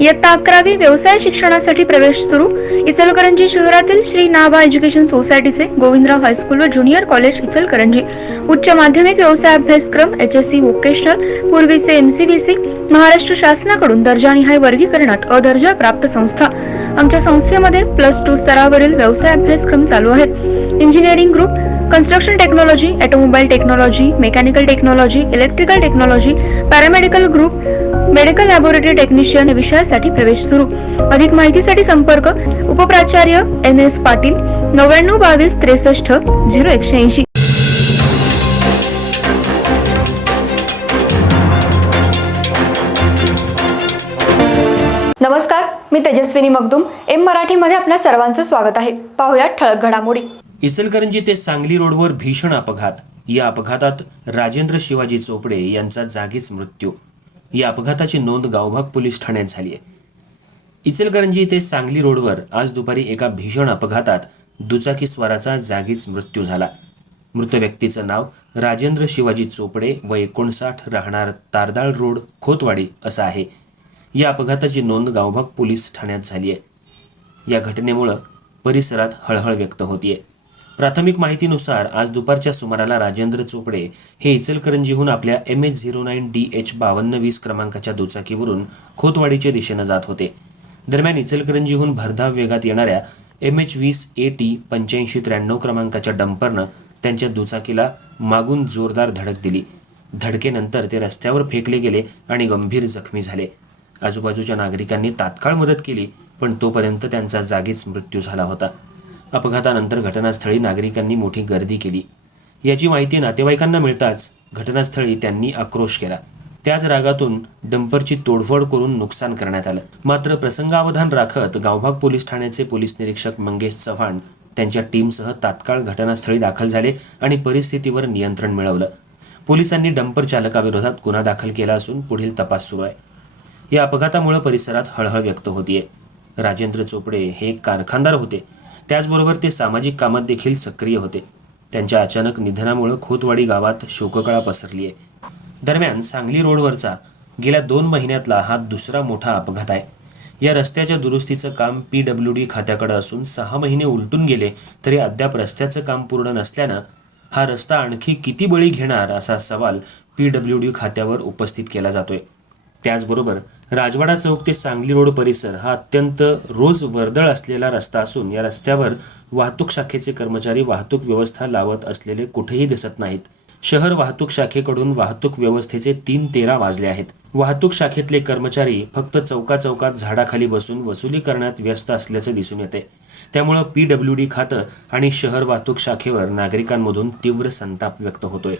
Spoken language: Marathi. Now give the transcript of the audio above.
इयत्ता अकरावी व्यवसाय शिक्षणासाठी प्रवेश सुरू. इचलकरंजी शहरातील श्री नाभा एज्युकेशन सोसायटीचे गोविंदराव हायस्कूल व ज्युनियर कॉलेज इचलकरंजी. उच्च माध्यमिक व्यवसाय अभ्यासक्रम एच एस सी व्होकेशनल पूर्वीचे एमसीबीसी महाराष्ट्र शासनाकडून दर्जानिहाय वर्गीकरणात अदर्जा प्राप्त संस्था. आमच्या संस्थेमध्ये प्लस टू स्तरावरील व्यवसाय अभ्यासक्रम चालू आहेत. Engineering group construction technology automobile technology mechanical technology electrical technology paramedical group medical laboratory technician या विषयासाठी प्रवेश सुरू. अधिक माहितीसाठी संपर्क उपप्राचार्य एन एस पाटील नव्याण्णव बावीस त्रेसष्ट झिरो एकशे ऐंशी. नमस्कार मी तेजस्विनी मगदुम. एम मराठीमध्ये आपल्या सर्वांचं स्वागत आहे. पाहुयात ठळक घडामोडी. इचलकरंजी ते सांगली रोडवर भीषण अपघात. या अपघातात राजेंद्र शिवाजी चोपडे यांचा जागीच मृत्यू. या अपघाताची नोंद गावभाग पोलीस ठाण्यात झाली आहे. इचलकरंजी ते सांगली रोडवर आज दुपारी एका भीषण अपघातात दुचाकी स्वाराचा जागीच मृत्यू झाला. मृत व्यक्तीचं नाव राजेंद्र शिवाजी चोपडे व एकोणसाठ राहणार तारदाळ रोड खोतवाडी असं आहे. या अपघाताची नोंद गावभाग पोलीस ठाण्यात झाली आहे. या घटनेमुळं परिसरात हळहळ व्यक्त होतीये. प्राथमिक माहितीनुसार आज दुपारच्या सुमाराला राजेंद्र चोपडे हे इचलकरंजीहून आपल्या M H zero nine D H बावन्न वीस क्रमांकाच्या दुचाकीवरून खोतवाडीच्या दिशेनं जात होते. दरम्यान इचलकरंजीहून भरधाव वेगात येणाऱ्या एम एच वीस ए टी पंच्याऐंशी त्र्याण्णव क्रमांकाच्या डंपरनं त्यांच्या दुचाकीला मागून जोरदार धडक दिली. धडकेनंतर ते रस्त्यावर फेकले गेले आणि गंभीर जखमी झाले. आजूबाजूच्या नागरिकांनी तात्काळ मदत केली पण तोपर्यंत त्यांचा जागीच मृत्यू झाला होता. अपघातानंतर घटनास्थळी नागरिकांनी मोठी गर्दी केली. याची माहिती नातेवाईकांना मिळताच घटनास्थळी त्यांनी आक्रोश केला. त्याच रागातून डंपरची तोडफोड करून नुकसान करण्यात आलं. मात्र प्रसंगावधान राखत गावभाग पोलीस ठाण्याचे पोलीस निरीक्षक मंगेश चव्हाण त्यांच्या टीमसह तात्काळ घटनास्थळी दाखल झाले आणि परिस्थितीवर नियंत्रण मिळवलं. पोलिसांनी डंपर चालकाविरोधात गुन्हा दाखल केला असून पुढील तपास सुरू आहे. या अपघातामुळे परिसरात हळहळ व्यक्त होतीये. राजेंद्र चोपडे हे कारखानदार होते. त्याचबरोबर ते सामाजिक कामात देखील सक्रिय होते. त्यांच्या अचानक निधनामुळे खोतवाडी गावात शोककळा पसरली आहे. दरम्यान सांगली रोडवरचा गेल्या दोन महिन्यातला हा दुसरा मोठा अपघात आहे. या रस्त्याच्या दुरुस्तीचं काम पी डब्ल्यू डी खात्याकडे असून सहा महिने उलटून गेले तरी अद्याप रस्त्याचं काम पूर्ण नसल्यानं हा रस्ता आणखी किती बळी घेणार असा सवाल पी डब्ल्यू डी खात्यावर उपस्थित केला जातोय. त्याचबरोबर राजवाडा चौक ते सांगली रोड परिसर हा अत्यंत रोज वर्दळ असलेला रस्ता असून या रस्त्यावर वाहतूक शाखेचे कर्मचारी वाहतूक व्यवस्था लावत असलेले कुठेही दिसत नाहीत. शहर वाहतूक शाखेकडून वाहतूक व्यवस्थेचे तीन तेरा वाजले आहेत. वाहतूक शाखेतले कर्मचारी फक्त चौका चौकात झाडाखाली बसून वसुली करण्यात व्यस्त असल्याचं दिसून येते. त्यामुळं पी डब्ल्यू डी खातं आणि शहर वाहतूक शाखेवर नागरिकांमधून तीव्र संताप व्यक्त होतोय.